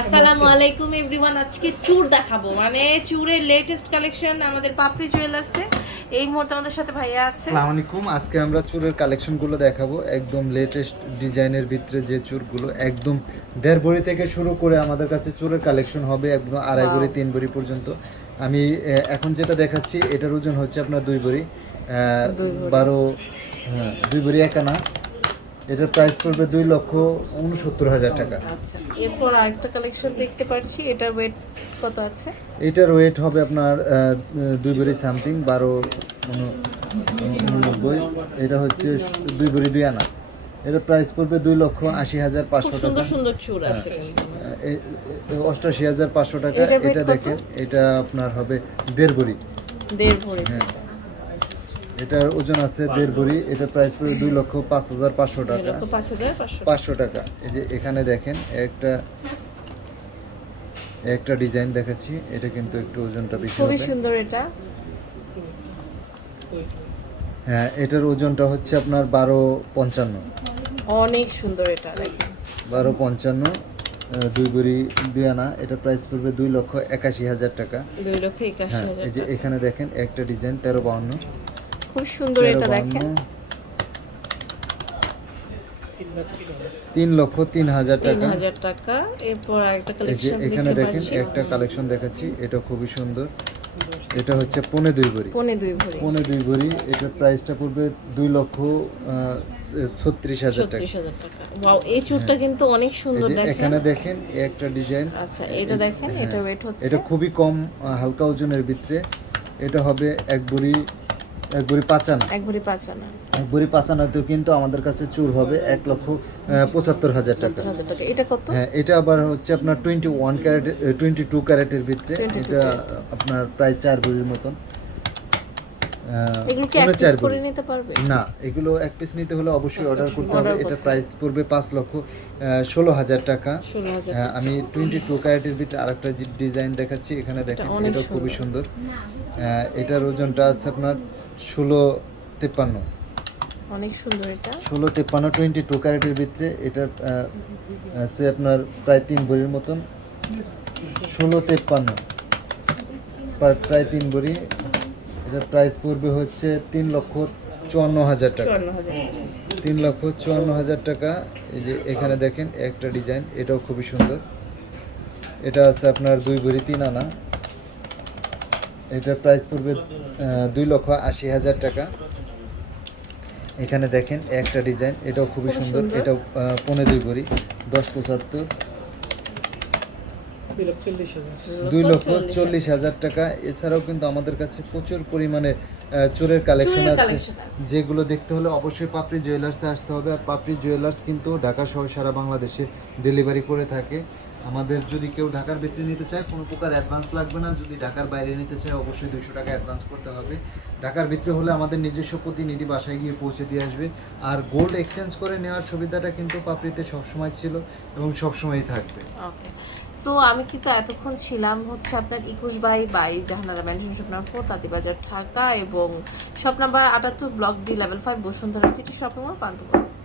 আসসালামু আলাইকুম এভরিওয়ান আজকে চুর দেখাবো। মানে চুরের লেটেস্ট কালেকশন আমাদের পাপড়ি জুয়েলার্সে এই মুহূর্তে আমাদের সাথে ভাইয়া আছে। আসসালামু আলাইকুম আজকে আমরা চুরের কালেকশনগুলো দেখাবো। একদম লেটেস্ট ডিজাইনের ভিতরে যে চুরগুলো একদম দেড় ভরি থেকে শুরু করে আমাদের কাছে চুরের কালেকশন হবে একদম আড়াই ভরি তিন ভরি পর্যন্ত। আমি এখন যেটা দেখাচ্ছি এটার ওজন হচ্ছে আপনার দুই ভরি। বারো হ্যাঁ দুই ভরি একানা। এটার প্রাইস পড়বে দুই লক্ষ উনসত্তর হাজার টাকা। আচ্ছা এরপর আরেকটা কালেকশন দেখতে পাচ্ছি এটার ওয়েট কত আছে? এটার ওয়েট হবে আপনার দুই বড়ি সামথিং বারো উন- উননব্বই। এটা হচ্ছে দুই বড়ি দুই আনা। এটার প্রাইস পড়বে দুই লক্ষ আশি হাজার পাঁচশো টাকা। সুন্দর চুর আছে। এ- এ- অষ্টাশি হাজার পাঁচশো টাকা। এটা? দেখেন এটা আপনার হবে দেড় ভরি দেড় ভরি হ্যাঁ। এটার ওজন আছে দেড় ভরি এটার প্রাইস পড়বে দুই লক্ষ পাঁচ হাজার পাঁচশো দুই টাকা। পাঁচশো। টাকা। এই যে এখানে দেখেন একটা একটা ডিজাইন দেখাচ্ছি এটা কিন্তু একটু ওজনটা বেশি খুবই সুন্দর এটা। হ্যাঁ এটার ওজনটা হচ্ছে আপনার বারো পঞ্চান্ন। অনেক সুন্দর এটা দেখেন। বারো পঞ্চান্ন দুই ভরি দুই আনা এটা প্রাইস পড়বে দুই লক্ষ একাশি হাজার টাকা। দুই লক্ষ একাশি হ্যাঁ হাজার এই যে এখানে দেখেন একটা ডিজাইন তেরো বাউন্ন। খুব সুন্দর এটা দেখেন। তিন লক্ষ তিন হাজার টাকা। হাজার টাকা। এরপর কালেকশন এখানে দেখেন একটা কালেকশন দেখাচ্ছি এটা খুবই সুন্দর। এটা হচ্ছে পনে দুই ভরি। পনে দুই ভরি। পনে দুই ভরি এটার প্রাইসটা পড়বে দুই লক্ষ ছত্রিশ হাজার টাকা। ওয়াও এই চুরটা কিন্তু অনেক সুন্দর দেখেন। এখানে দেখেন একটা ডিজাইন আচ্ছা এটা দেখেন এটা ওয়েট হচ্ছে। এটা খুবই কম হালকা ওজনের ভিতরে। এটা হবে এক বুড়ি এক বুড়ি পাঁচানা। এক ভরি পাঁচ আনা এক বুড়ি পাঁচানাতেও কিন্তু আমাদের কাছে চুর হবে এক লক্ষ পঁচাত্তর হাজার টাকা। এটা কত? হ্যাঁ এটা আবার হচ্ছে আপনার twenty one carat twenty two ক্যারেটের ভিতরে। 22 এটা আপনার প্রায় চার ভরির মতন। না এগুলো এক পিস নিতে হলে অবশ্যই অর্ডার করতে হবে। এটা প্রাইস পড়বে পাঁচ লক্ষ ষোলো হাজার টাকা। হ্যাঁ, আমি টোয়েন্টি টু ক্যারেটের ভিতরে আরেকটা ডিজাইন দেখাচ্ছি। এখানে দেখেন এটা খুবই সুন্দর। এটার ওজনটা আছে আপনার ষোলো তেপ্পান্ন। অনেক সুন্দর এটা। ষোলো তেপ্পান্ন টোয়েন্টি টু ক্যারেটের ভিতরে এটার আছে আপনার প্রায় তিন ভরির মতন। ষোলো তেপ্পান্ন প্রায়- প্রায় তিন ভরি। এটার প্রাইস পড়বে হচ্ছে তিন লক্ষ চুয়ান্ন হাজার টাকা। তিন লক্ষ চুয়ান্ন হাজার টাকা। এই যে এখানে দেখেন একটা ডিজাইন এটাও খুবই সুন্দর। এটা আছে আপনার দুই ভরি তিন আনা। এটার প্রাইস পড়বে দুই লক্ষ আশি হাজার টাকা। এখানে দেখেন একটা ডিজাইন এটাও খুবই সুন্দর। এটাও আহ, পৌনে দুই ভরি দশ পঁচাত্তর। দুই লক্ষ চল্লিশ হাজার। টাকা। এছাড়াও কিন্তু আমাদের কাছে প্রচুর পরিমাণে চোরের কালেকশন আছে। আছে। যেগুলো দেখতে হলে অবশ্যই পাপড়ি জুয়েলার্সে আসতে হবে। আর পাপড়ি জুয়েলার্স কিন্তু ঢাকা সহ সারা বাংলাদেশে ডেলিভারি করে থাকে। আমাদের যদি কেউ ঢাকার ভিতরে নিতে চায়, কোনো প্রকার অ্যাডভান্স লাগবে না। যদি ঢাকার বাইরে নিতে চায়, অবশ্যই দুশো টাকা অ্যাডভান্স করতে হবে। ঢাকার ভিতরে হলে আমাদের নিজস্ব প্রতিনিধি বাসায় গিয়ে পৌঁছে দিয়ে আসবে। আর গোল্ড এক্সচেঞ্জ করে নেওয়ার সুবিধাটা কিন্তু পাপড়িতে সবসময় ছিল এবং সবসময়ই থাকবে। সো আমি কিন্তু এতক্ষণ ছিলাম হচ্ছে আপনার একুশ by by Jahanara mansion shop number four Tantibazar Dhaka এবং শপ নাম্বার আটাত্তর block D level five Bashundhara City shopping mall Panthapath